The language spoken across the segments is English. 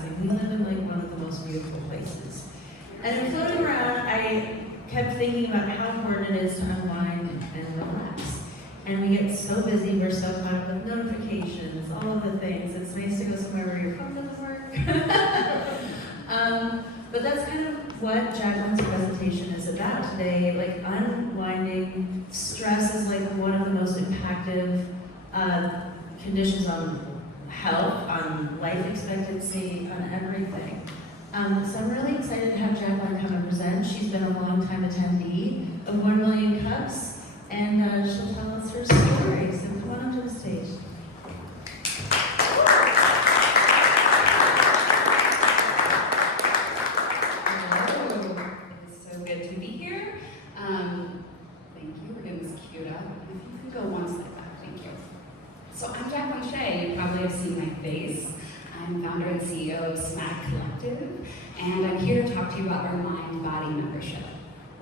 amazing. We live in like one of the most beautiful places. And floating around, I kept thinking about how important it is to unwind and relax. And we get so busy, we're so caught up with notifications, all of the things. It's nice to go somewhere where your phone doesn't work. But that's kind of what Jaclyn's presentation is about today, like unwinding. Stress is like one of the most impactful conditions on health, on life expectancy, on everything. So I'm really excited to have Jaclyn come and present. She's been a long-time attendee of 1 Million Cups, and she'll tell us her story. So come on up to the stage. So I'm Jaclyn Shea. You probably have seen my face. I'm founder and CEO of Somatic Collective, and I'm here to talk to you about our mind-body membership.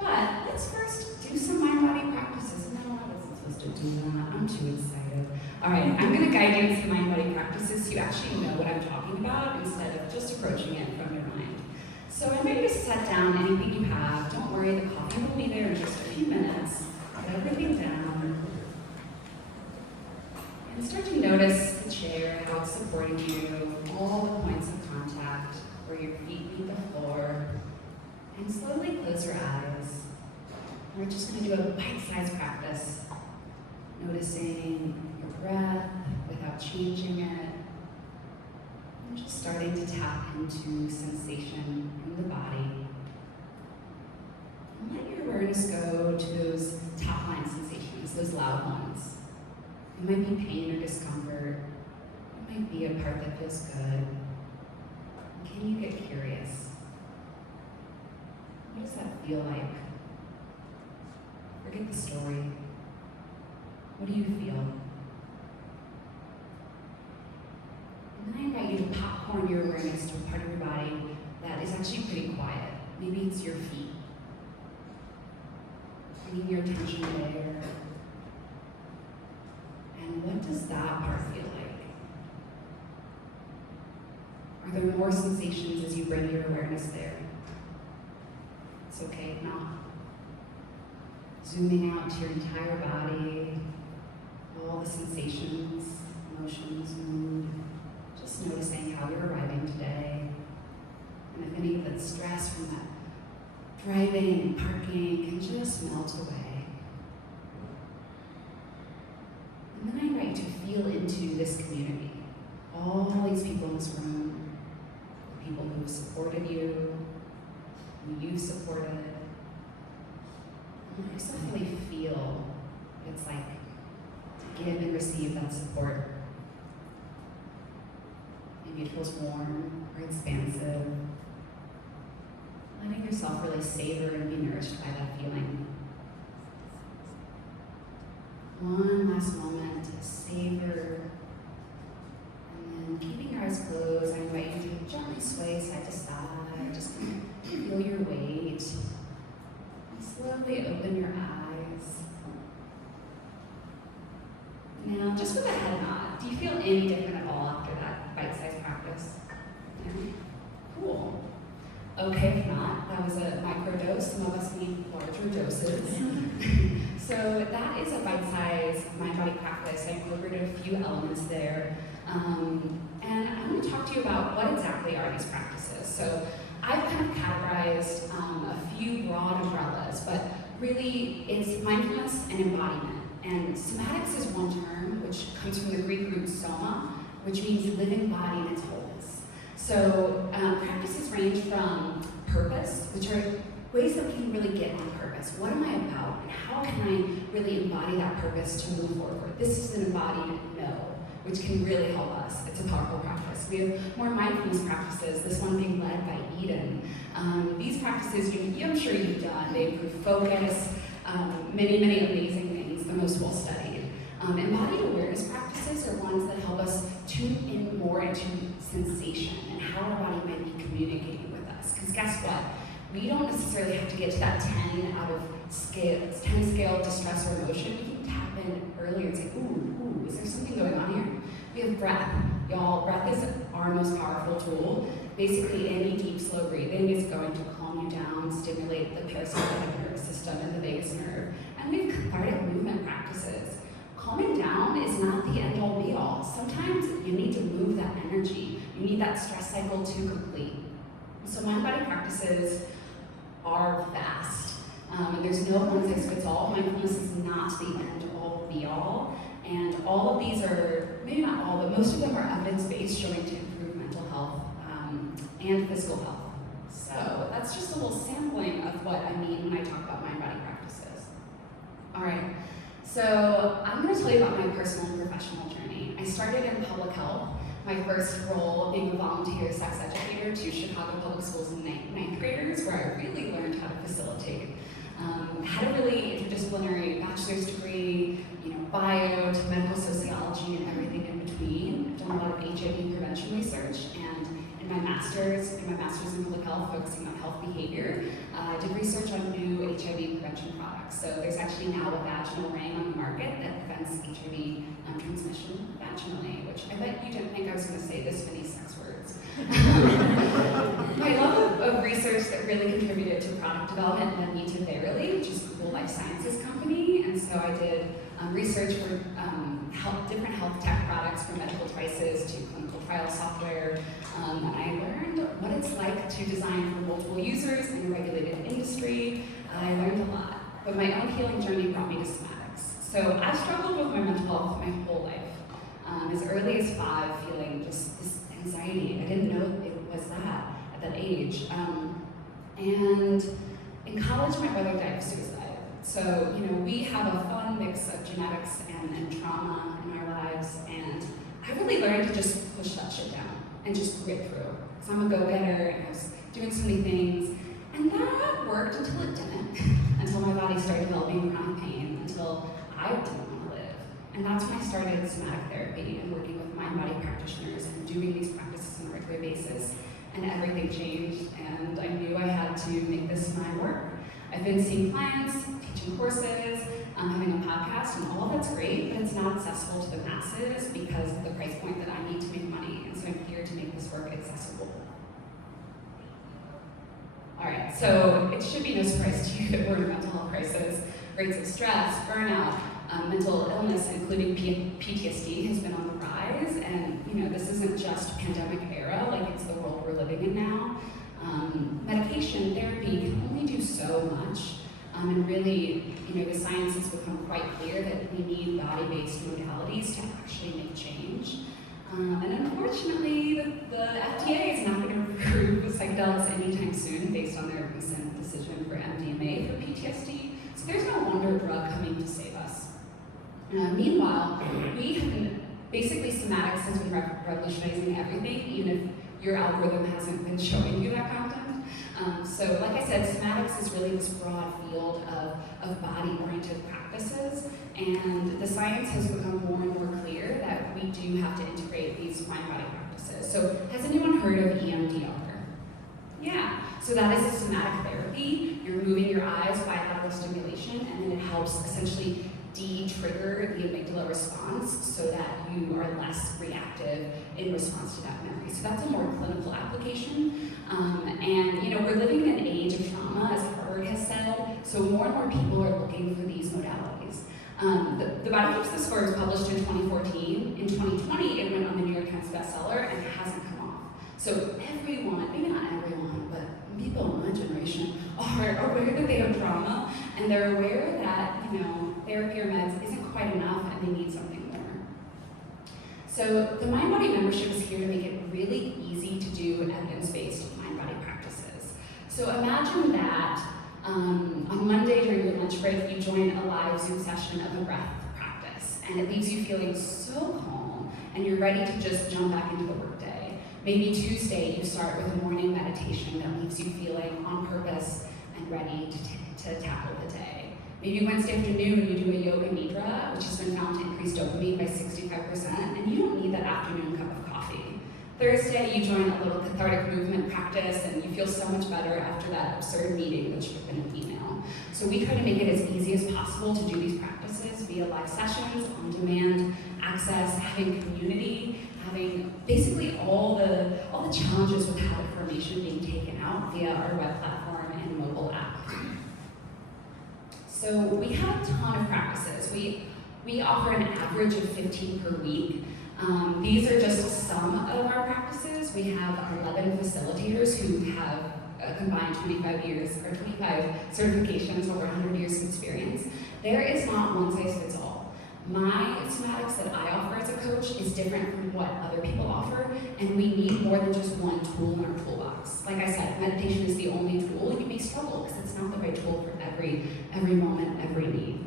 But let's first do some mind-body practices. No, I wasn't supposed to do that. I'm too excited. All right, I'm going to guide you into mind-body practices so you actually know what I'm talking about instead of just approaching it from your mind. So I invite you to set down anything you have. Don't worry, the coffee will be there in just a few minutes. Put everything down. And start to notice the chair, how it's supporting you, all the points of contact, where your feet meet the floor. And slowly close your eyes. We're just going to do a bite-sized practice, noticing your breath without changing it. And just starting to tap into sensation in the body. And let your awareness go to those top-line sensations, those loud ones. It might be pain or discomfort. It might be a part that feels good. Can you get curious? What does that feel like? Forget the story. What do you feel? And then I invite you to popcorn your awareness to a part of your body that is actually pretty quiet. Maybe it's your feet. Bringing your attention there. And what does that part feel like? Are there more sensations as you bring your awareness there? It's okay if not. Zooming out to your entire body, all the sensations, emotions, mood, just noticing how you're arriving today. And if any of that stress from that driving and parking can just melt away. And then I invite you to feel into this community. All these people in this room, the people who have supported you, who you've supported. And I just really feel what it's like to give and receive that support. Maybe it feels warm or expansive. Letting yourself really savor and be nourished by that feeling. One last moment to savor, and then keeping your eyes closed, I invite you to gently sway side to side, just feel your weight, and slowly open your eyes. Now, just with a head nod, do you feel any different at all after that bite-sized practice? Yeah? Cool. Okay, if not, that was a microdose. Some of us need larger doses. So that is a bite-sized mind-body practice. I incorporated a few elements there. And I'm going to talk to you about what exactly are these practices. So I've kind of categorized a few broad umbrellas, but really it's mindfulness and embodiment. And somatics is one term, which comes from the Greek root soma, which means living body in its wholeness. So practices range from purpose, which are ways that we can really get on purpose. What am I about, and how can I really embody that purpose to move forward? This is an embodied know, which can really help us. It's a powerful practice. We have more mindfulness practices, this one being led by Eden. These practices, I'm sure you've done. They improve focus, many amazing things, the most well-studied. Embodied awareness practices are ones that help us tune in more into sensation and how our body might be communicating with us. Because guess what? We don't necessarily have to get to that 10 out of scale, 10 scale distress or emotion. We can tap in earlier and say, ooh, is there something going on here? We have breath. Y'all, breath is our most powerful powerful tool. Basically, any deep, slow breathing is going to calm you down, stimulate the parasympathetic nervous system and the vagus nerve. And we have cathartic movement practices. Calming down is not the end-all be-all. Sometimes you need to move that energy. You need that stress cycle to complete. So mind-body practices are vast. And there's no one-size-fits-all. Mindfulness is not the end-all be-all. And all of these are, maybe not all, but most of them are evidence-based, showing to improve mental health and physical health. So that's just a little sampling of what I mean when I talk about mind-body practices. All right. So I'm going to tell you about my personal and professional journey. I started in public health, my first role being a volunteer sex educator to Chicago public schools and ninth graders, where I really learned how to facilitate. Had a really interdisciplinary bachelor's degree, bio to medical sociology and everything in between. I've done a lot of HIV prevention research, and in my master's in public health, focusing on health behavior, I did research on new HIV prevention products. So there's actually now a vaginal ring on the market that prevents HIV transmission vaginally, which I bet you didn't think I was going to say this many sex words. My love of research that really contributed to product development led me to Verily, which is a cool life sciences company, and so I did research for different health tech products, from medical devices to clinical trial software, and I learned what it's like to design for multiple users in a regulated industry. I learned a lot, but my own healing journey brought me to somatics. So I've struggled with my mental health my whole life. As early as 5, feeling just this anxiety. I didn't know it was that at that age. And in college, my brother died of suicide. So, we have a fun mix of genetics and trauma in our lives, and I really learned to just push that shit down and just grit through. Because I'm a go-getter, and I was doing so many things, and that worked until it didn't, until my body started developing chronic pain, until I didn't want to live. And that's when I started somatic therapy and working with mind-body practitioners and doing these practices on a regular basis, and everything changed, and I knew I had to make this my work. I've been seeing clients, teaching courses, having a podcast, and all that's great, but it's not accessible to the masses because of the price point that I need to make money, and so I'm here to make this work accessible. All right, so it should be no surprise to you that we're in a mental health crisis. Rates of stress, burnout, mental illness, including PTSD, has been on the rise, and this isn't just pandemic era, like it's the world we're living in now. Medication, therapy can only do so much, and really, the science has become quite clear that we need body-based modalities to actually make change. And unfortunately, the FDA is not going to approve psychedelics anytime soon based on their recent decision for MDMA for PTSD, so there's no wonder drug coming to save us. Meanwhile, we have been, basically somatics has been revolutionizing everything, even if your algorithm hasn't been showing you that content. So like I said, somatics is really this broad field of body-oriented practices, and the science has become more and more clear that we do have to integrate these mind-body practices. So has anyone heard of EMDR? Yeah, so that is a somatic therapy. You're moving your eyes by lateral stimulation, and then it helps essentially de-trigger the amygdala response so that you are less reactive in response to that memory. So that's a more clinical application. And we're living in an age of trauma, as Harvard has said, so more and more people are looking for these modalities. The Body Keeps the Score was published in 2014. In 2020, it went on the New York Times bestseller, and it hasn't come off. So everyone, maybe not everyone, but people in my generation are aware that they have trauma, and they're aware that, therapy or meds isn't quite enough, and they need something more. So the Mind-Body membership is here to make it really easy to do evidence-based mind-body practices. So imagine that on Monday during your lunch break, you join a live Zoom session of a breath practice, and it leaves you feeling so calm, and you're ready to just jump back into the workday. Maybe Tuesday, you start with a morning meditation that leaves you feeling on purpose and ready to tackle the day. Maybe Wednesday afternoon, you do a yoga nidra, which has been found to increase dopamine by 65%, and you don't need that afternoon cup of coffee. Thursday, you join a little cathartic movement practice, and you feel so much better after that absurd meeting that should have been an email. So we try to make it as easy as possible to do these practices via live sessions, on-demand access, having community, having basically all the challenges with habit formation being taken out via our web platform and mobile app. So we have a ton of practices. We offer an average of 15 per week. These are just some of our practices. We have 11 facilitators who have a combined 25 certifications, over 100 years of experience. There is not one size fits all. My somatics that I offer as a coach is different from what other people offer, and we need more than just one tool in our toolbox. Like I said, meditation is the only tool. You may struggle because it's not the right tool for every moment, every need.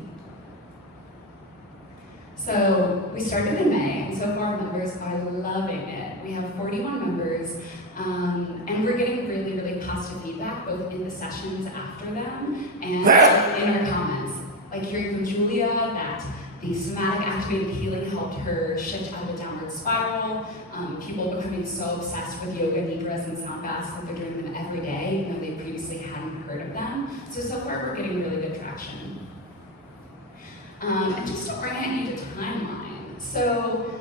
So we started in May, and so far members are loving it. We have 41 members, and we're getting really, really positive feedback, both in the sessions after them and in our comments. Like hearing from Julia that the somatic activated healing helped her shift out of a downward spiral. People becoming so obsessed with yoga nidras and sound baths that they're doing them every day, even though they previously hadn't heard of them. So far we're getting really good traction. And just to orient you to timeline. So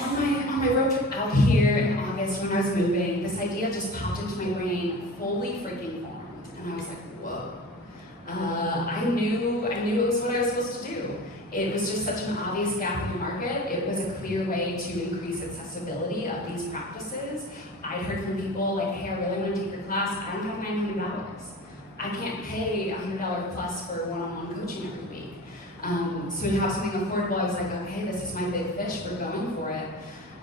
on my road trip out here in August when I was moving, this idea just popped into my brain, fully freaking formed. And I was like, whoa. I knew it was what I was supposed to do. It was just such an obvious gap in the market. It was a clear way to increase accessibility of these practices. I'd heard from people like, hey, I really want to take your class. I don't have $900. I can't pay $100 plus for one-on-one coaching every week. So to have something affordable, I was like, okay, this is my big fish, we're going for it.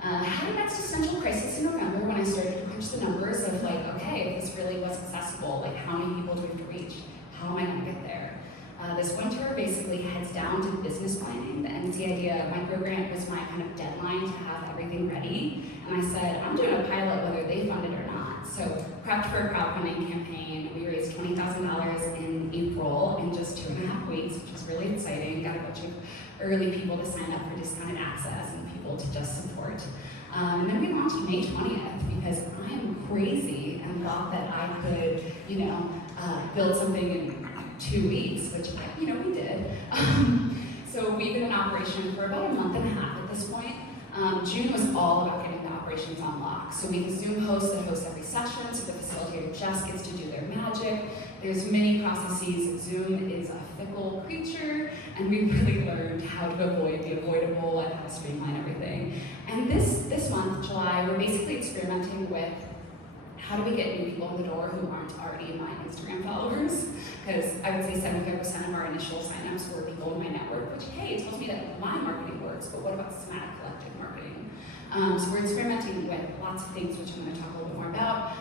I had an existential crisis in November when I started to crunch the numbers of like, okay, if this really was accessible, like how many people do we have to reach? How am I gonna get there? This winter basically heads down to business planning. The NC Idea microgrant was my kind of deadline to have everything ready. And I said, I'm doing a pilot whether they fund it or not. So prepped for a crowdfunding campaign. We raised $20,000 in April in just 2.5 weeks, which is really exciting. Got a bunch of early people to sign up for discounted access and people to just support. And then we launched May 20th because I am crazy and thought that I could, build something in 2 weeks, which we did. So we've been in operation for about a month and a half at this point. June was all about getting the operations on lock. So we have Zoom hosts that host every session, so the facilitator just gets to do their magic. There's many processes. Zoom is a fickle creature, and we've really learned how to avoid the avoidable and how to streamline everything. And this month, July, we're basically experimenting with how do we get new people in the door who aren't already my Instagram followers? Because I would say 75% of our initial signups were people in my network, which, hey, it tells me that my marketing works, but what about Somatic collective marketing? So we're experimenting with lots of things, which I'm going to talk a little bit more about.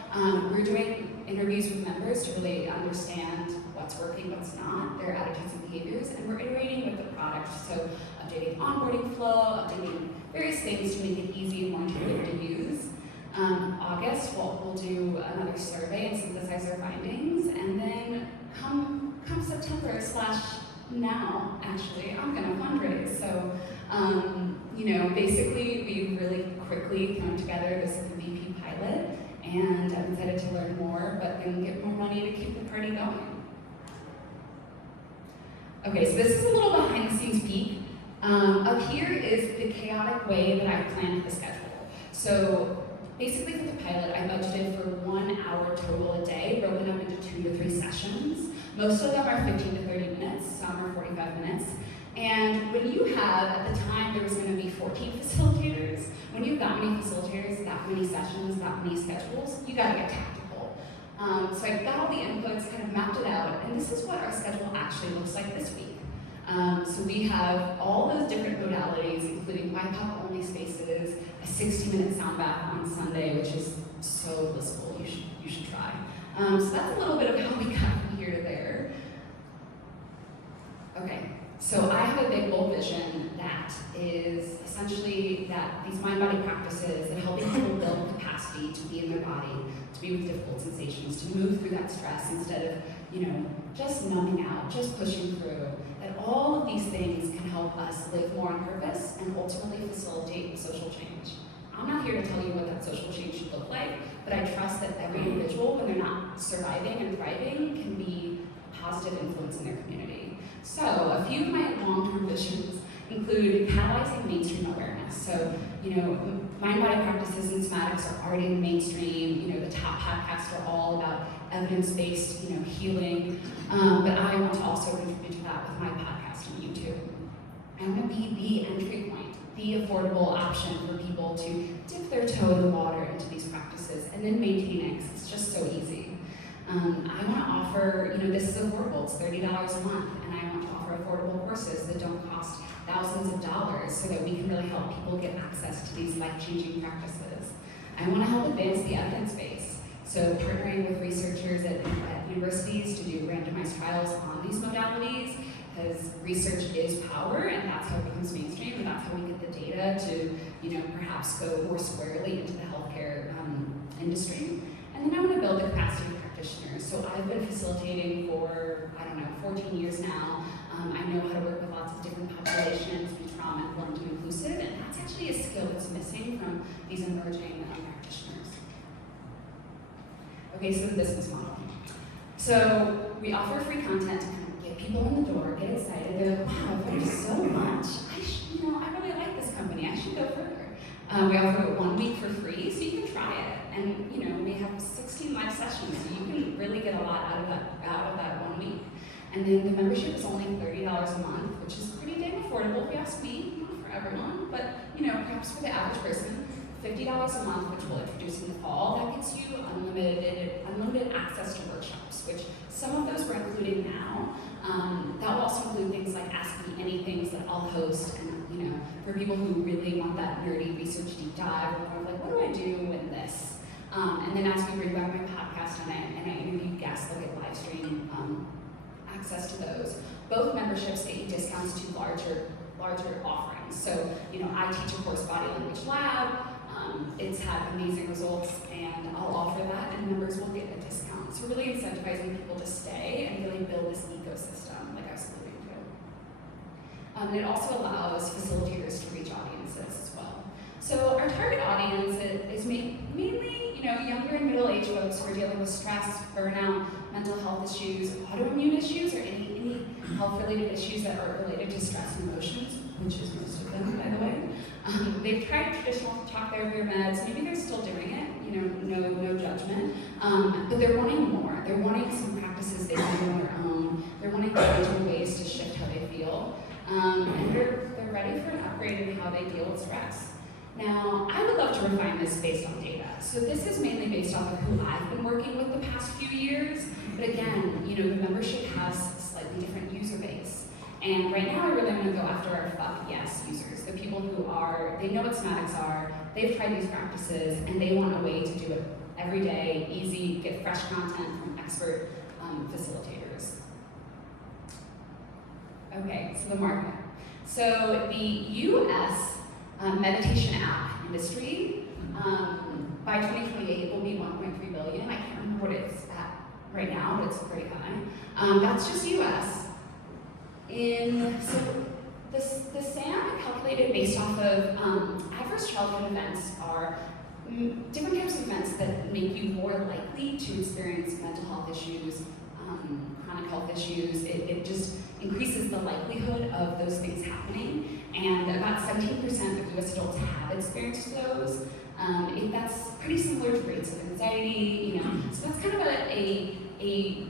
We're doing interviews with members to really understand what's working, what's not, their attitudes and behaviors, and we're iterating with the product. So updating onboarding flow, updating various things to make it easy and more intuitive to use. August, we'll do another survey and synthesize our findings, and then come September / now, actually, I'm gonna fundraise. So, basically, we really quickly thrown together this MVP pilot, and I'm excited to learn more, but then get more money to keep the party going. Okay, so this is a little behind the scenes peek. Up here is the chaotic way that I planned the schedule. So, basically for the pilot, I budgeted for 1 hour total a day, broken up into 2 to 3 sessions. Most of them are 15 to 30 minutes, some are 45 minutes. And when you have, at the time, there was going to be 14 facilitators. When you have that many facilitators, that many sessions, that many schedules, you got to get tactical. So I got all the inputs, kind of mapped it out, and this is what our schedule actually looks like this week. So we have all those different modalities, including BIPOC only spaces, a 60-minute sound bath on Sunday, which is so blissful. You should try. So that's a little bit of how we got from here to there. Okay, so I have a big bold vision that is essentially that these mind-body practices and helping people build capacity to be in their body, to be with difficult sensations, to move through that stress instead of, just numbing out, just pushing through. That all of these things can help us live more on purpose and ultimately facilitate social change. I'm not here to tell you what that social change should look like, but I trust that every individual, when they're not surviving and thriving, can be a positive influence in their community. So a few of my long-term visions include catalyzing mainstream awareness. So, mind-body practices and somatics are already in the mainstream. The top podcasts are all about evidence-based, healing. But I want to also contribute to that with my podcast on YouTube. I want to be the entry point, the affordable option for people to dip their toe in the water into these practices and then maintain it, 'cause it's just so easy. I want to offer, this is affordable, it's $30 a month, and I want to offer affordable courses that don't cost thousands of dollars so that we can really help people get access to these life-changing practices. I want to help advance the evidence base, so partnering with researchers at universities to do randomized trials on these modalities, because research is power, and that's how it becomes mainstream, and that's how we get the data to, perhaps go more squarely into the healthcare industry. And then I want to build the capacity of practitioners. So I've been facilitating for, 14 years now. I know how to work with lots of different populations, be trauma-informed and inclusive, and that's actually a skill that's missing from these emerging practitioners. Okay, so the business model. So we offer free content to kind of get people in the door, get excited. They're like, wow, there's so much. I really like this company. I should go further. We offer it 1 week for free, so you can try it. And we have 16 live sessions, so you can really get a lot out of that 1 week. And then the membership is only $30 a month, which is pretty dang affordable if you ask me, not for everyone, but perhaps for the average person. $50 a month, which we'll introduce in the fall, that gets you unlimited access to workshops, which some of those we're including now. That will also include things like Ask Me Anythings that I'll host, and for people who really want that nerdy research deep dive, or like, what do I do in this? And then as we bring back my podcast and I interview guests, they'll get live stream access to those. Both memberships get you discounts to larger offerings. So, I teach a course, Body Language Lab. It's had amazing results, and I'll offer that, and members will get a discount. So really incentivizing people to stay and really build this ecosystem, like I was alluding to. And it also allows facilitators to reach audiences as well. So our target audience is mainly, younger and middle-aged folks who are dealing with stress, burnout, mental health issues, autoimmune issues, or any health-related issues that are related to stress and emotions, which is most of them, by the way. They've tried traditional talk therapy or meds. Maybe they're still doing it, no judgment. But they're wanting more. They're wanting some practices they can do on their own. They're wanting tangible ways to shift how they feel. And they're ready for an upgrade in how they deal with stress. Now, I would love to refine this based on data. So this is mainly based off of who I've been working with the past few years. But again, the membership has a slightly different user base. And right now, I really want to go after our fuck yes users, the people who they know what somatics are, they've tried these practices, and they want a way to do it every day, easy, get fresh content from expert facilitators. Okay, so the market. So the US meditation app industry, by 2028 will be 1.3 billion. I can't remember what it's at right now, but it's pretty high. That's just US. So the SAM calculated based off of adverse childhood events are different types of events that make you more likely to experience mental health issues, chronic health issues. It just increases the likelihood of those things happening. And about 17% of US adults have experienced those. That's pretty similar to rates of anxiety, So that's kind of a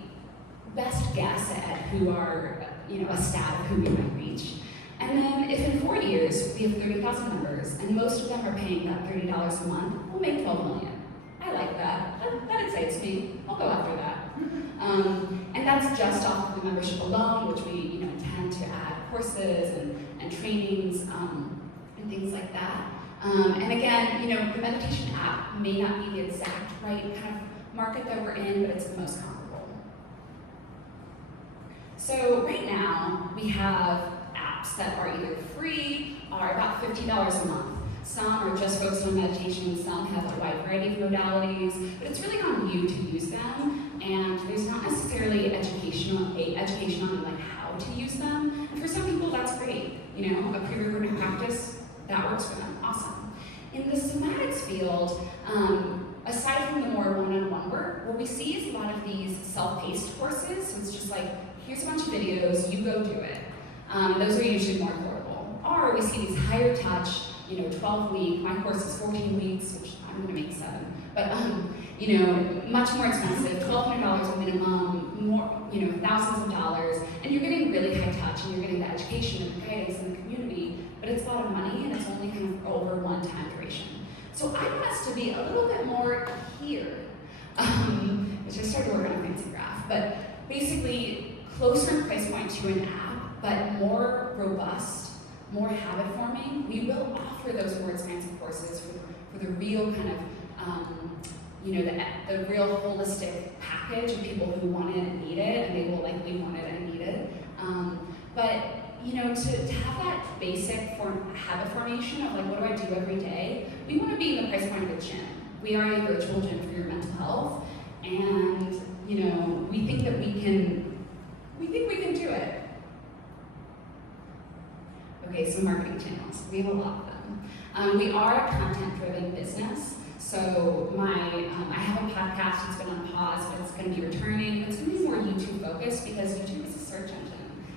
best guess at who are, a stat of who we might reach. And then if in 4 years we have 30,000 members and most of them are paying that $30 a month, we'll make 12 million. I like that. That excites me. I'll go after that. And that's just off of the membership alone, which we intend to add courses and trainings and things like that. And again, the meditation app may not be the exact right kind of market that we're in, but it's the most comparable. So right now, we have apps that are either free or about $50 a month. Some are just focused on meditation, some have a wide variety of modalities, but it's really on you to use them, and there's not necessarily education on like how to use them. And for some people, that's great. A pre-recorded practice, that works for them, awesome. In the somatics field, aside from the more one-on-one work, what we see is a lot of these self-paced courses, so it's just like, here's a bunch of videos, you go do it. Those are usually more affordable. Or we see these higher touch, 12-week, my course is 14 weeks, which I'm gonna make 7, but much more expensive, $1,200 minimum, more, thousands of dollars, and you're getting really high touch, and you're getting the education and the guidance and the community, but it's a lot of money, and it's only kind of over one-time duration. So I want us to be a little bit more here, which I started to work on a fancy graph, but basically closer in price point to an app, but more robust, more habit forming. We will offer those more expansive courses for the real kind of, the real holistic package of people who want it and need it, and they will likely want it and need it. But to have that basic habit formation of like, what do I do every day? We want to be in the price point of a gym. We are a virtual gym for your mental health, and we think that we can do it. Okay, so marketing channels. We have a lot of them. We are a content-driven business. So I have a podcast. It's been on pause, but it's going to be returning. It's going to be more YouTube focused because YouTube is a search engine.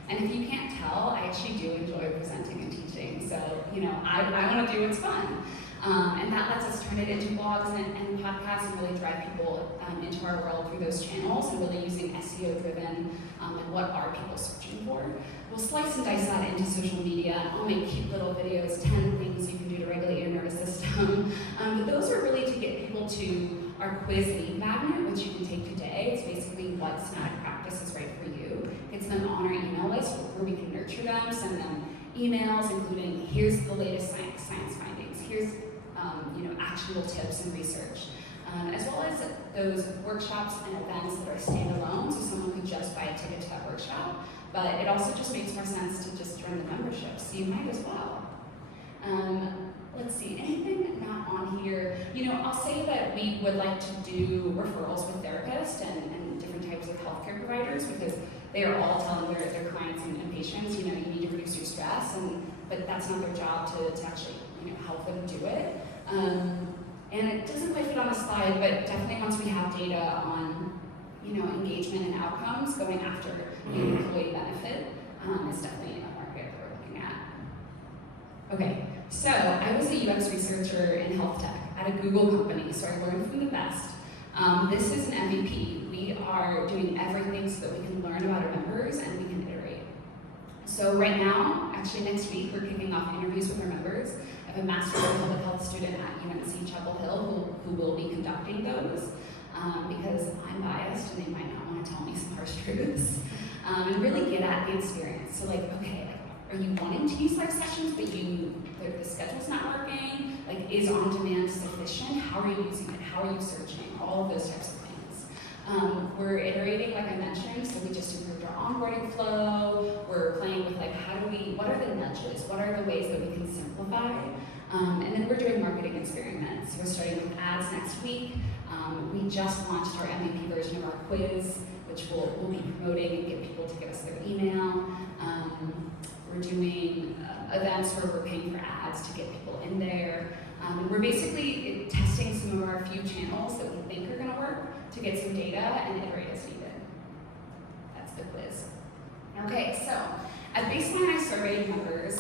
And if you can't tell, I actually do enjoy presenting and teaching. So, I want to do what's fun. And that lets us turn it into blogs and podcasts and really drive people into our world through those channels and really using SEO driven and what are people searching for. We'll slice and dice that into social media. I'll make cute little videos, 10 things you can do to regulate your nervous system. But those are really to get people to our quiz lead magnet, which you can take today. It's basically what somatic practice is right for you. It's them on our email list where we can nurture them, send them emails including here's the latest science findings, here's actionable tips and research, as well as those workshops and events that are standalone, so someone could just buy a ticket to that workshop, but it also just makes more sense to just join the membership, so you might as well. Let's see, anything not on here? I'll say that we would like to do referrals with therapists and different types of healthcare providers because they are all telling their clients and patients, you need to reduce your stress, but that's not their job to actually help them do it. And it doesn't quite fit on the slide, but definitely once we have data on engagement and outcomes, going after the employee benefit is definitely a market that we're looking at. Okay, so I was a UX researcher in health tech at a Google company, so I learned from the best. This is an MVP. We are doing everything so that we can learn about our members and we can iterate. So right now, actually next week, we're kicking off interviews with our members. I have a Master of Public Health student at UNC Chapel Hill who will be conducting those because I'm biased and they might not want to tell me some harsh truths. And really get at the experience. So okay, are you wanting to use live sessions but the schedule's not working? Is on demand sufficient? How are you using it? How are you searching? All of those types of things. We're iterating, like I mentioned, so we just improved our onboarding flow. We're playing with what are the nudges? What are the ways that we can simplify? And then we're doing marketing experiments. We're starting with ads next week. We just launched our MVP version of our quiz, which we'll be promoting and get people to give us their email. We're doing events where we're paying for ads to get people in there. And we're basically testing some of our few channels that we think are going to work to get some data and iterate as needed. That's the quiz. Okay, so at baseline I surveyed members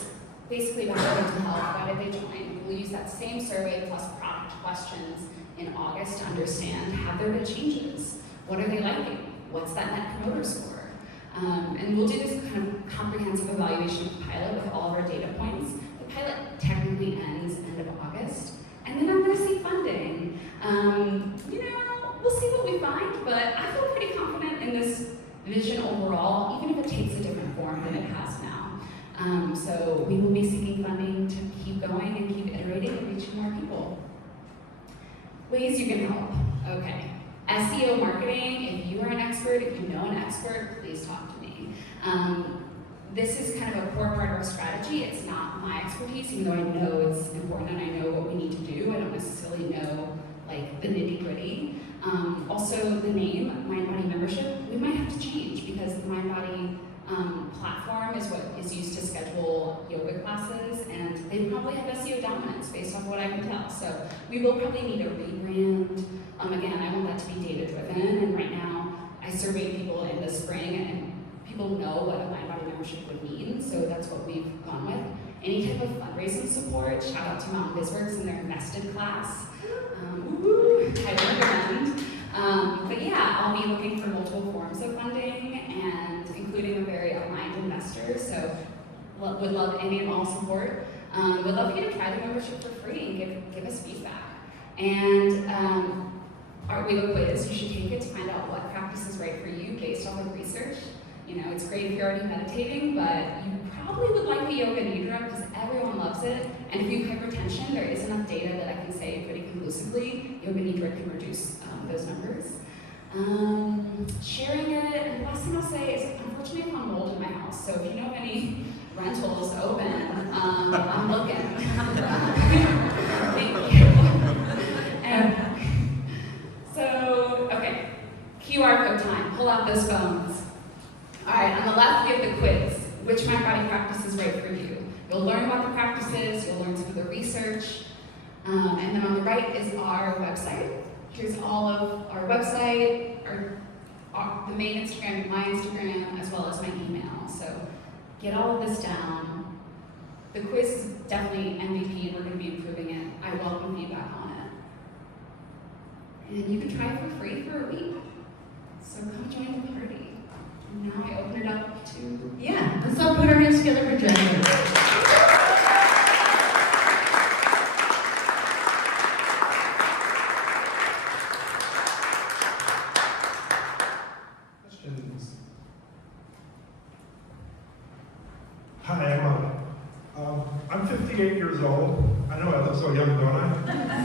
basically about their mental health. Why did they join? We'll use that same survey plus product questions in August to understand, have there been changes? What are they liking? What's that net promoter score? And we'll do this kind of comprehensive evaluation of the pilot with all of our data points. The pilot technically ends end of August, and then I'm going to see funding. We'll see what we find, but I feel pretty confident in this vision overall, even if it takes a different form than it has now. So we will be seeking funding to keep going and keep iterating and reaching more people. Ways you can help. Okay. SEO marketing, if you are an expert, if you know an expert, please talk to me. This is kind of a core part of our strategy. It's not my expertise, even though I know it's important and I know what we need to do. I don't necessarily know the nitty gritty. Also the name, Mind Body Membership, we might have to change because the Mind Body platform is what is used to schedule yoga classes, and they probably have SEO dominance based off what I can tell. So we will probably need a rebrand. Again, I want that to be data driven, and right now I surveyed people in the spring, and people know what a Mind Body Membership would mean, so that's what we've gone with. any type of fundraising support, shout out to Mount Bisworks and their Nested class. Highly recommend. But yeah, I'll be looking for multiple forms of funding and including a very aligned investor. So would love any and all support. Would love for you to try the membership for free and give us feedback. And we have a quiz. You should take it to find out what practice is right for you based off of research. You know, it's great if you're already meditating, but you probably would like the yoga nidra because everyone loves it. And if you have hypertension, there is enough data that I can say pretty conclusively yoga nidra can reduce those numbers. Sharing it, and the last thing I'll say is, unfortunately, I found mold in my house. So if you know of any rentals open, I'm looking. Thank you. And so, okay, QR code time. Pull out those phones. All right, on the left, we have the quiz. Which mind body practice is right for you? You'll learn about the practices, you'll learn some of the research, and then on the right is our website. Here's all of our website, the main Instagram, my Instagram, as well as my email. So get all of this down. The quiz is definitely MVP, and we're going to be improving it. I welcome feedback on it. And you can try it for free for a week. So come join the party. And now I open it up to... Yeah, let's all put our hands together for Jaclyn. Hi, I'm 58 years old. I know I look so young, don't I?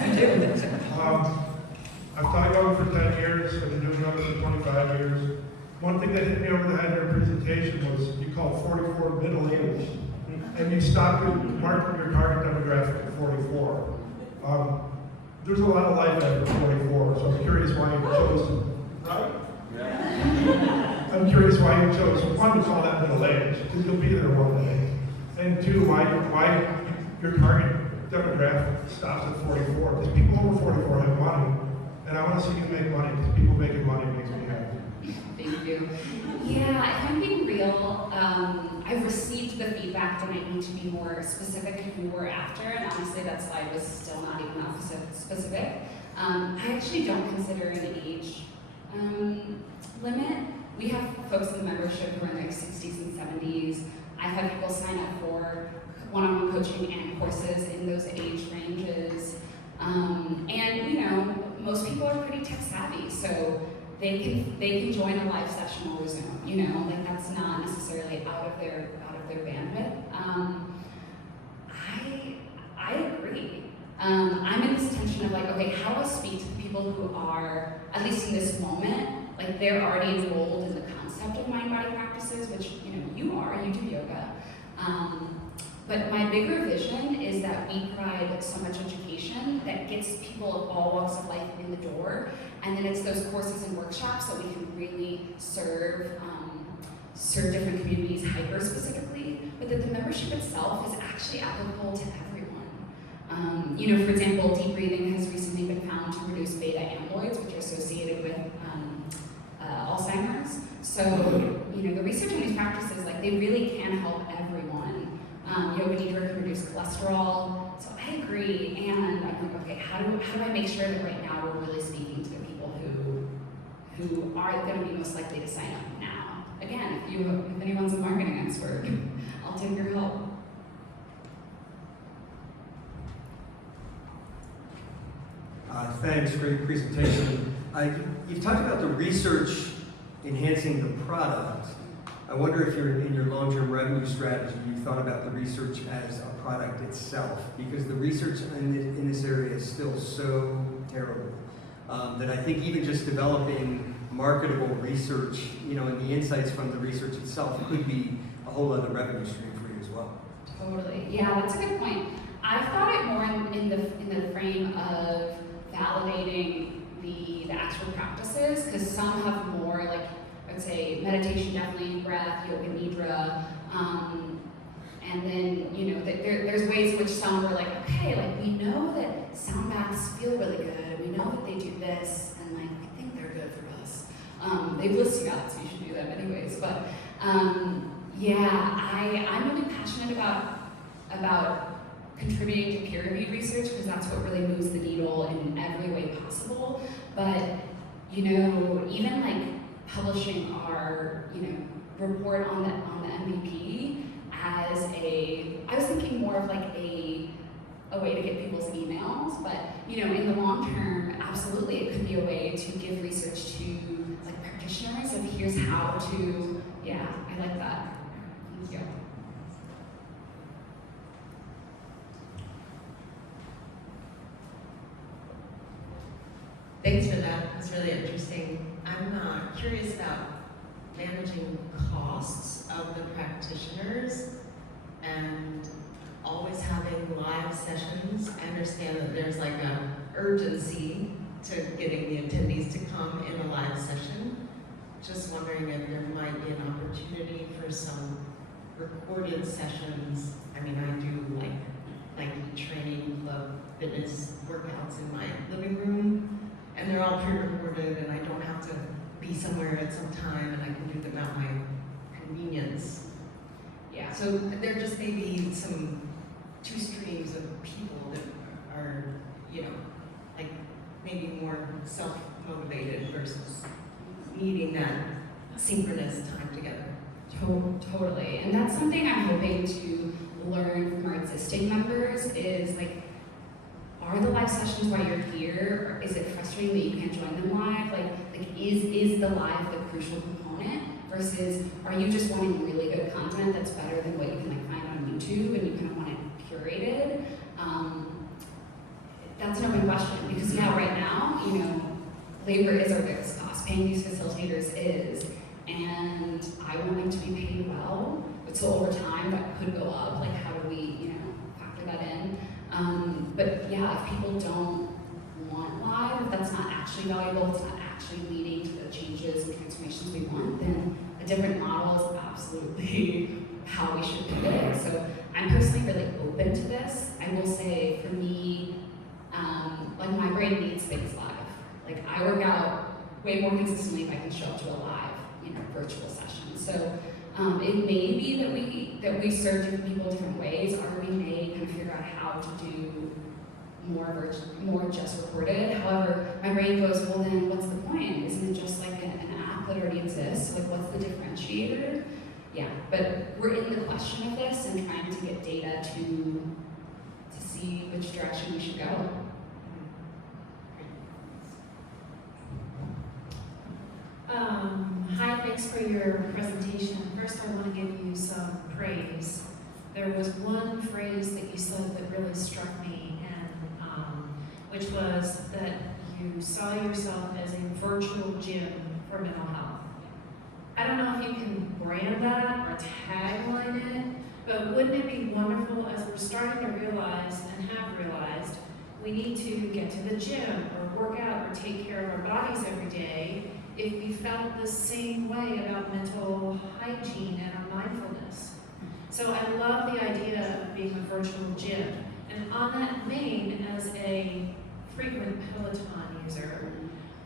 I do. I've taught yoga for 10 years. I've been doing yoga for 25 years. One thing that hit me over the head in your presentation was you called 44 middle age. And you stopped marking your target demographic at 44. There's a lot of life after 44, so I'm curious why you chose, right? Yeah. I'm curious why you chose, one, to call that middle age, because you'll be there one day. And two, why your target demographic stops at 44, because people over 44 have money, and I want to see you make money, because people making money makes me happy. Thank you. Yeah, if I'm being real, I've received the feedback that I need to be more specific who we're after, and honestly that slide was still not even that specific. I actually don't consider an age limit. We have folks in the membership who are in their 60s and 70s. I've had people sign up for one-on-one coaching and courses in those age ranges. And you know, most people are pretty tech savvy, so they can join a live session over Zoom. You know, like that's not necessarily out of their bandwidth. I agree. I'm in this tension of like, okay, how do I speak to the people who are, at least in this moment, like they're already enrolled in the concept of mind-body practices, which you are, you do yoga. But my bigger vision is that we provide so much education that gets people of all walks of life in the door, and then it's those courses and workshops that we can really serve different communities hyper-specifically, but that the membership itself is actually applicable to everyone. For example, deep breathing has recently been found to reduce beta amyloids, which are associated with Alzheimer's. So, the research on these practices, like, they really can help everyone. Yoga nidra can reduce cholesterol. So I agree, and I'm like, okay, how do I make sure that right now we're really speaking to the people who are going to be most likely to sign up now? Again, if anyone's a marketing expert, I'll take your help. Thanks, great presentation. You've talked about the research enhancing the product. I wonder if you're in your long-term revenue strategy, you've thought about the research as a product itself, because the research in this area is still so terrible that I think even just developing marketable research, and the insights from the research itself could be a whole other revenue stream for you as well. Totally, yeah, that's a good point. I've thought it more in the frame of validating the actual practices, because some have more, like, I would say meditation, definitely, breath, yoga nidra, and then, there's ways in which some were like, okay, like, we know that sound baths feel really good, we know that they do this, and like, I think they're good for us. They've listed out, so you should do them anyways, but yeah, I'm really passionate about about contributing to peer-reviewed research, because that's what really moves the needle in every way possible. But, even like publishing our, report on the MVP as I was thinking more of like a way to get people's emails, but in the long term, absolutely, it could be a way to give research to like practitioners of here's how to, I like that. Thank you. Thanks for that. It's really interesting. I'm curious about managing costs of the practitioners and always having live sessions. I understand that there's like a urgency to getting the attendees to come in a live session. Just wondering if there might be an opportunity for some recorded sessions. I mean, I do like training club fitness workouts in my living room, and they're all pre-recorded, and I don't have to be somewhere at some time, and I can do them at my convenience. Yeah. So there just may be two streams of people that are, like maybe more self-motivated versus needing that synchronous time together. Totally, and that's something I'm hoping to learn from our existing members is like, are the live sessions while you're here, or is it frustrating that you can't join them live? Like is the live the crucial component versus are you just wanting really good content that's better than what you can like find on YouTube and you kind of want it curated? That's an open question because right now, labor is our biggest cost. Paying these facilitators is, and I want them to be paid well, but so over time that could go up. Like how do we, factor that in? But if people don't want live, if that's not actually valuable, if it's not actually leading to the changes and transformations we want, then a different model is absolutely how we should pivot. So I'm personally really open to this. I will say for me, like my brain needs things live. Like I work out way more consistently if I can show up to a live, virtual session. So it may be that we serve different people different ways, or we may kind of figure out how to do more just recorded. However, my brain goes, well then what's the point? Isn't it just like an app that already exists? Like what's the differentiator? Yeah, but we're in the question of this and trying to get data to see which direction we should go. Hi, thanks for your presentation. First, I want to give you some praise. There was one phrase that you said that really struck me, and which was that you saw yourself as a virtual gym for mental health. I don't know if you can brand that or tagline it, but wouldn't it be wonderful as we're starting to realize and have realized we need to get to the gym or work out or take care of our bodies every day if we felt the same way about mental hygiene and our mindfulness. So I love the idea of being a virtual gym. And on that vein, as a frequent Peloton user,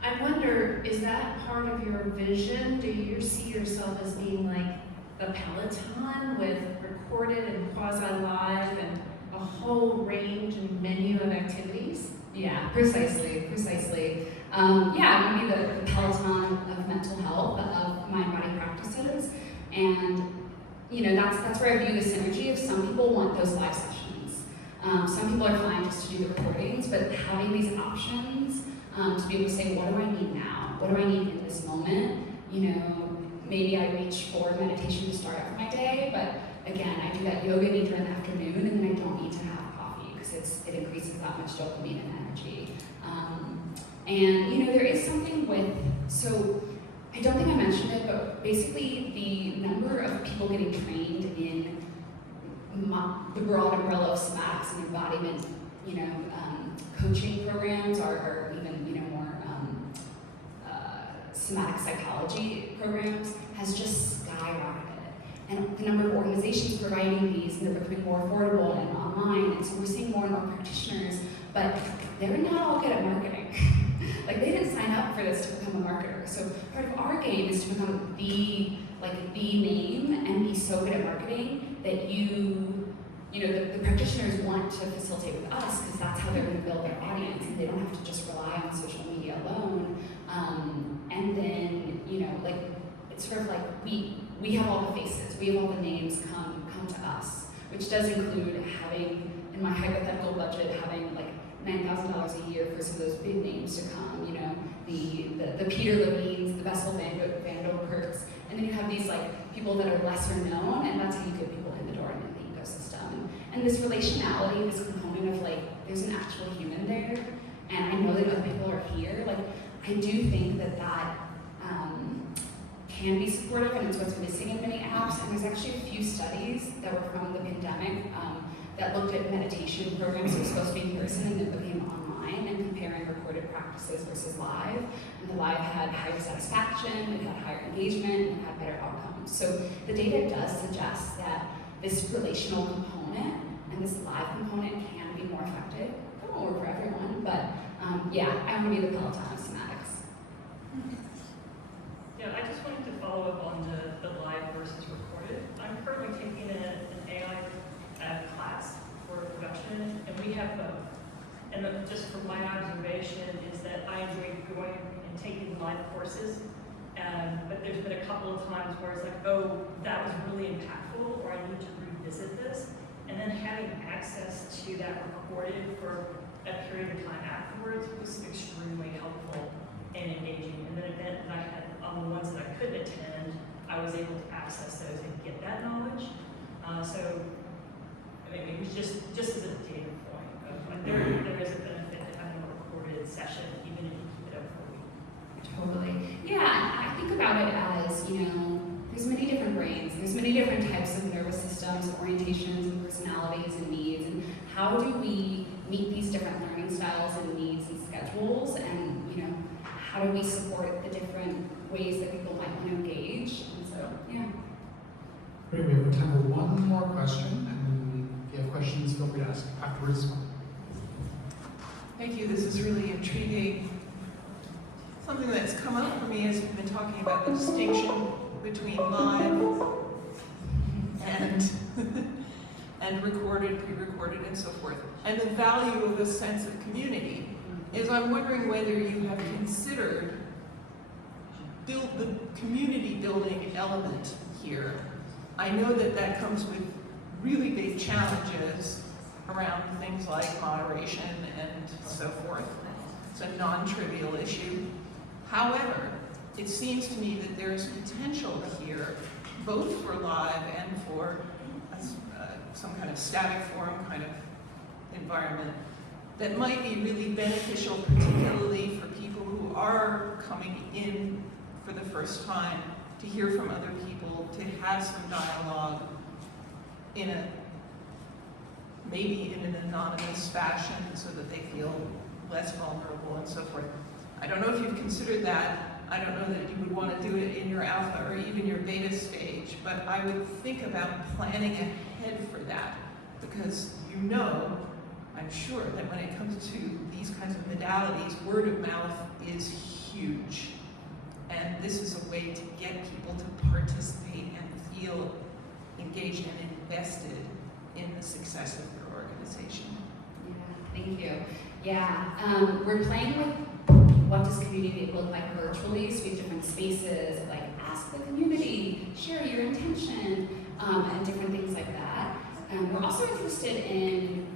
I wonder, is that part of your vision? Do you see yourself as being like the Peloton with recorded and quasi-live and a whole range and menu of activities? Yeah, precisely. Maybe the Peloton of mental health, of mind-body practices, and that's where I view the synergy of some people want those live sessions. Some people are fine just to do the recordings, but having these options to be able to say, what do I need now? What do I need in this moment? Maybe I reach for meditation to start out my day, but again, I do that yoga nidra in the afternoon, and then I don't need to have coffee because it increases that much dopamine and energy. And there is something with, so I don't think I mentioned it, but basically the number of people getting trained in the broad umbrella of somatics and embodiment, coaching programs or even more somatic psychology programs has just skyrocketed. And the number of organizations providing these, and they're becoming more affordable and online, and so we're seeing more and more practitioners, but they're not all good at marketing. Like they didn't sign up for this to become a marketer. So part of our game is to become the name and be so good at marketing that you the practitioners want to facilitate with us because that's how they're going to build their audience, and they don't have to just rely on social media alone. And then, like, it's sort of like we have all the faces, we have all the names come to us, which does include having, in my hypothetical budget, having like $9,000 a year for some of those big names to come, the Peter Levines, the Bessel Van Kirks, and then you have these like people that are lesser known, and that's how you get people in the door into the ecosystem. And this relationality, this component of like, there's an actual human there, and I know that other people are here, like, I do think that can be supportive, and it's what's missing in many apps. And there's actually a few studies that were from the pandemic that looked at meditation programs that were supposed to be in person and then became online, and comparing recorded practices versus live. And the live had higher satisfaction, it had higher engagement, and it had better outcomes. So the data does suggest that this relational component and this live component can be more effective. It won't work for everyone, but I want to be the Peloton of Somatics. Yeah, I just wanted to follow up on the live versus recorded. I'm currently taking an AI class for production, and we have both. And just from my observation is that I enjoy going and taking live courses, but there's been a couple of times where it's like, oh, that was really impactful, or I need to revisit this. And then having access to that recorded for a period of time afterwards was extremely helpful and engaging. And then event that I had on the ones that I couldn't attend, I was able to access those and get that knowledge. So, I mean, it was just as a data point of like there is a benefit to having a recorded session, even if you keep it up for a week. Totally. Yeah, I think about it as, there's many different brains, there's many different types of nervous systems, orientations, and personalities and needs, and how do we meet these different learning styles and needs and schedules, and how do we support the different ways that people might want to engage? And so, yeah. Great, we have time for one more question, and then if you have questions, feel free to ask afterwards. Thank you, this is really intriguing. Something that's come up for me as we've been talking about the distinction between live and recorded, pre-recorded, and so forth, and the value of a sense of community, is I'm wondering whether you have considered the community building element here. I know that comes with really big challenges around things like moderation and so forth. It's a non-trivial issue. However, it seems to me that there is potential here, both for live and for some kind of static forum kind of environment, that might be really beneficial, particularly for people who are coming in for the first time, to hear from other people, to have some dialogue maybe in an anonymous fashion so that they feel less vulnerable and so forth. I don't know if you've considered that. I don't know that you would want to do it in your alpha or even your beta stage, but I would think about planning ahead for that, because I'm sure that when it comes to these kinds of modalities, word of mouth is huge. And this is a way to get people to participate and feel engaged and invested in the success of their organization. Yeah, thank you. Yeah, we're playing with what does community look like virtually, so we have different spaces, like ask the community, share your intention, and different things like that. We're also interested in,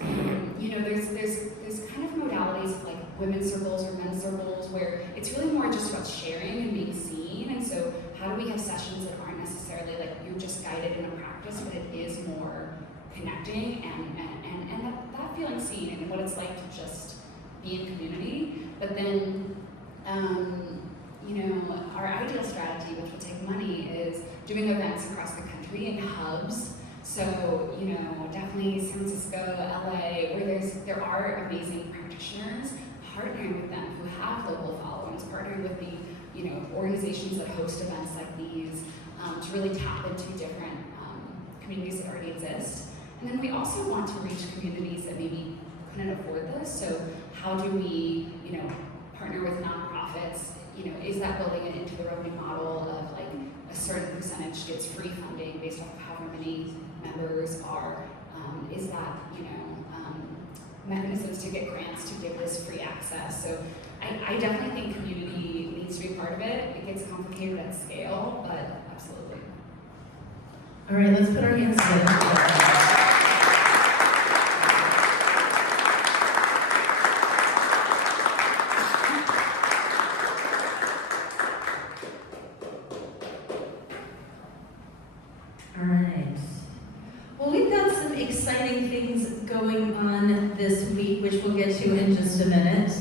there's kind of modalities of like women's circles or men's circles where it's really more just about sharing and being seen. And so how do we have sessions that aren't necessarily like you're just guided in a practice, but it is more connecting and that feeling seen and what it's like to just be in community. But then, our ideal strategy, which will take money, is doing events across the country in hubs. So, definitely San Francisco, LA, where there are amazing practitioners, partnering with them who have local followings, partnering with the, organizations that host events like these, to really tap into different communities that already exist. And then we also want to reach communities that maybe couldn't afford this. So how do we, partner with nonprofits? Is that building it into the revenue model of like a certain percentage gets free funding based off of however many members are, is that, mechanisms to get grants to give this free access. So I definitely think community needs to be part of it. It gets complicated at scale, but absolutely. All right, let's put our hands together. Going on this week, which we'll get to in just a minute.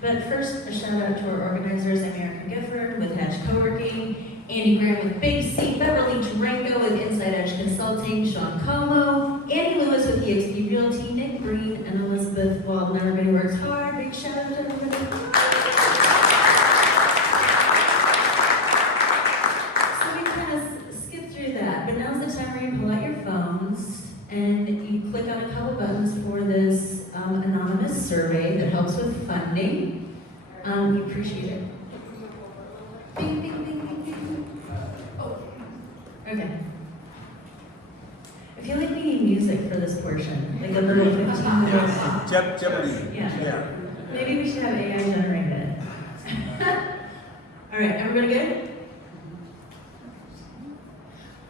But first, a shout out to our organizers, American Gifford with Hatch Co-working, Andy Graham with Big C, Beverly Durango with Inside Edge Consulting, Sean Como, Andy Lewis with EXP Realty, Nick Green, and Elizabeth Wald. Everybody works hard. Big shout out to everybody. So we kind of skipped through that, but now's the time where you pull out your phones and you click on a couple buttons for this anonymous survey that helps with funding. We appreciate it. Bing, bing, bing, bing, bing. Oh, okay. I feel like we need music for this portion, like a little 15-minute. Jeopardy. Yeah. Maybe we should have AI generate it. All right, everybody good?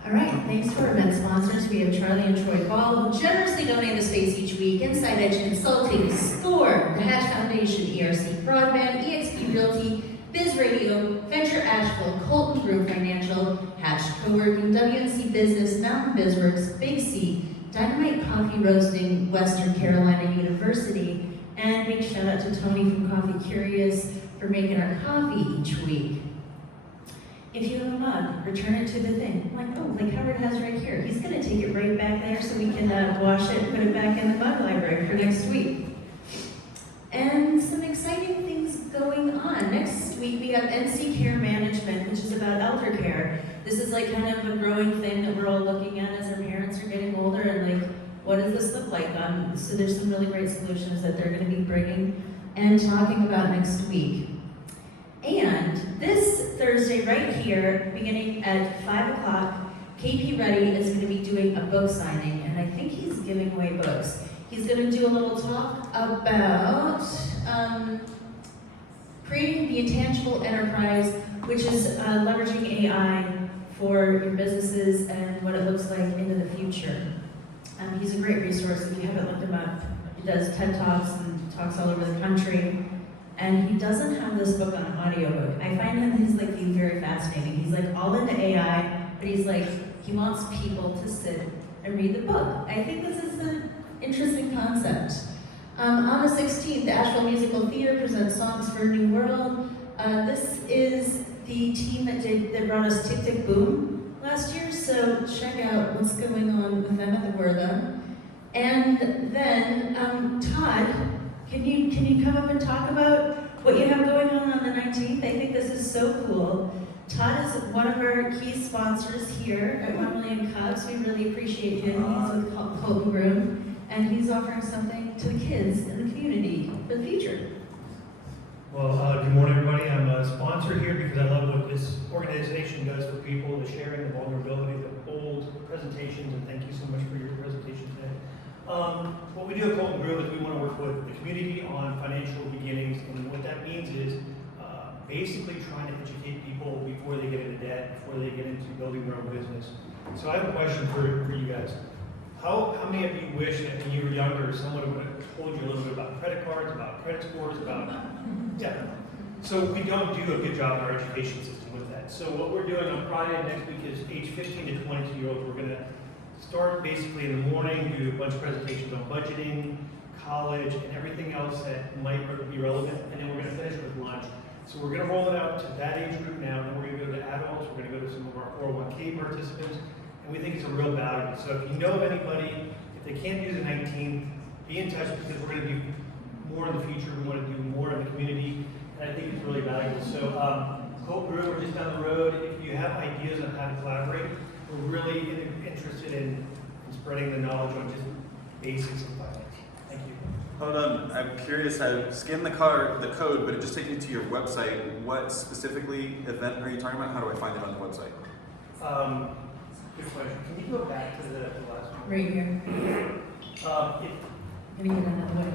All right, thanks to our event sponsors. We have Charlie and Troy Ball, who generously donate the space each week. Inside Edge Consulting, SCORE, the Hatch Foundation, ERC Broadband, EXP Realty, Biz Radio, Venture Asheville, Colton Group Financial, Hatch Co-working, WNC Business, Mountain BizWorks, Big C, Dynamite Coffee Roasting, Western Carolina University, and big shout out to Tony from Coffee Curious for making our coffee each week. If you have a mug, return it to the thing. Like Howard has right here. He's gonna take it right back there so we can wash it and put it back in the mug library for next week. And some exciting things going on. Next week we have NC Care Management, which is about elder care. This is like kind of a growing thing that we're all looking at as our parents are getting older, and like, what does this look like? So there's some really great solutions that they're gonna be bringing and talking about next week. And this Thursday right here, beginning at 5 o'clock, KP Reddy is going to be doing a book signing, and I think he's giving away books. He's going to do a little talk about creating the intangible enterprise, which is leveraging AI for your businesses and what it looks like into the future. He's a great resource if you haven't looked him up. He does TED Talks and talks all over the country. And he doesn't have this book on audiobook. I find his view very fascinating. He's all into AI, but he's he wants people to sit and read the book. I think this is an interesting concept. On the 16th, the Asheville Musical Theater presents Songs for a New World. This is the team that brought us Tick Tick Boom last year, so check out what's going on with them at the Wertha. And then Todd, Can you come up and talk about what you have going on the 19th? I think this is so cool. Todd is one of our key sponsors here at 1 Million Cups. We really appreciate him. He's with Colton Group, and he's offering something to the kids in the community for the future. Well, good morning, everybody. I'm a sponsor here because I love what this organization does for people, the sharing, the vulnerability, the bold presentations, and thank you so much for your presentation today. What we do at Colton Group is we want to work with the community on financial beginnings, and what that means is basically trying to educate people before they get into debt, before they get into building their own business. So I have a question for you guys. How many of you wish that when you were younger, someone would have told you a little bit about credit cards, about credit scores, So we don't do a good job in our education system with that. So what we're doing on Friday next week is age 15 to 22-year-olds. We're going to start basically in the morning, do a bunch of presentations on budgeting, college, and everything else that might be relevant, and then we're going to finish with lunch. So we're going to roll it out to that age group now, and then we're going to go to adults, we're going to go to some of our 401k participants, and we think it's a real value. So if you know of anybody, if they can't do the 19th, be in touch because we're going to do more in the future. We want to do more in the community, and I think it's really valuable. So Colt Brew, we're just down the road. If you have ideas on how to collaborate, we're really interested in spreading the knowledge on just basics of finance. Thank you. Hold on, I'm curious. I scanned the code, but it just takes me to your website. What specifically event are you talking about? How do I find it on the website? Good question. Can you go back to the last one? Right here. Let me get another way.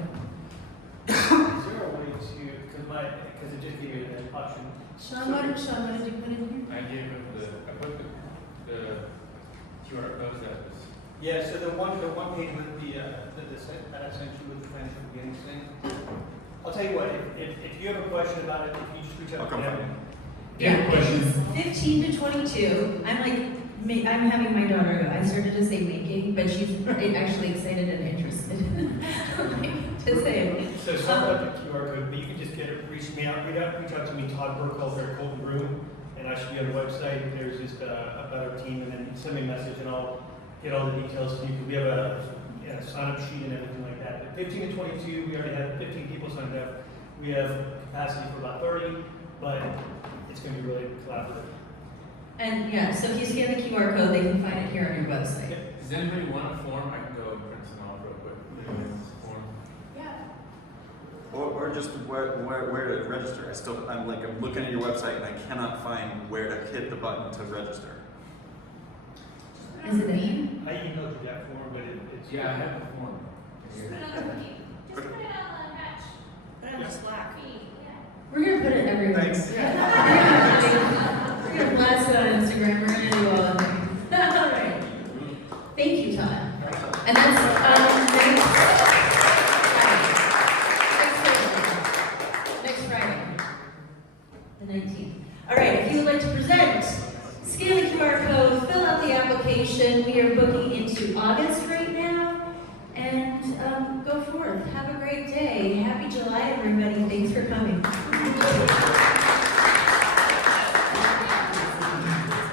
Is there a way to, because it just gave me an option. Sean, what did you put in here? I put the QR codes that was. Yeah, so the one page with that I sent you with the financial beginnings thing. I'll tell you what, if you have a question about it, if you just reach out to them. Yeah, it's 15 to 22. I'm having my daughter go. I started to say making, but she's actually excited and interested. To say it. So sorry about the QR code, but you can just reach out to me, Todd Burkholz or Colton Broom, and I should be on the website. There's just a better team, and then send me a message, and I'll get all the details from you, because we have a sign-up sheet and everything like that. But 15 to 22, we already have 15 people signed up. We have capacity for about 30, but it's going to be really collaborative. And yeah, so if you scan the QR code, they can find it here on your website. Does anybody want a form? I can go and print some off real quick. Form. Yeah. Or just where to register. I'm looking at your website and I cannot find where to hit the button to register. Is it in? I emailed you that form, but it's... Yeah, I have the form. Just put it on the meeting. Just put it on the match. Put it on the Slack. We're gonna put it everywhere. Thanks. We're gonna blast it on Instagram. We're gonna do all of it. All right. Thank you, Todd. And that's next Friday, the 19th. All right. If you would like to present, scan the QR code, fill out the application. We are booking into August right now, and go forth. Have a great day. Happy July, everybody. Thanks for coming.